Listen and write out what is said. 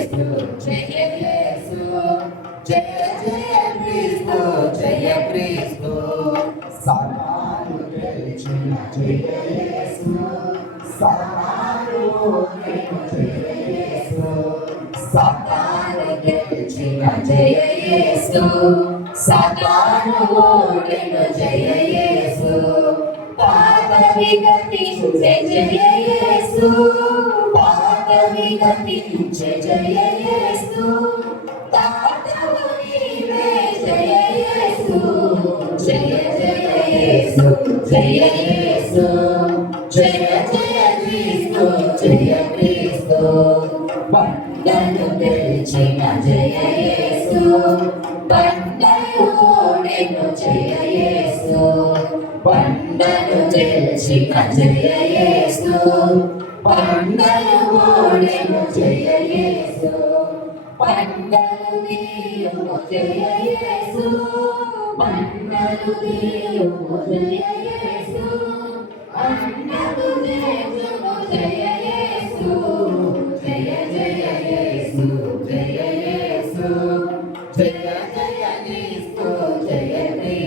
జయ యేసు జయ జయ క్రీస్తు జయ క్రీస్తు సాతాను గెలిచిన జయ యేసు సాతాను జయ యేసు సాతాను గెలిచిన జయ యేసు సాతాను ఓడిన జయ యేసు పాపవి గతించే జయ యేసు పాపవి గతించే జయ యేసు తాతవు నీవే జయ యేసు జయ జయ యేసు జయ యేసు జయ జయ క్రీస్తు జయ క్రీస్తు బండను గెలిచిన జయ యేసు బండను ఓడెను జయ యేసు బండను గెలిచిన జయ యేసు బండను ఓడెను జయ యేసు బండను నీయుము జయ యేసు బండను నీయుము జయ యేసు బండను నీయుము జయ యేసు జయ జయ యేసు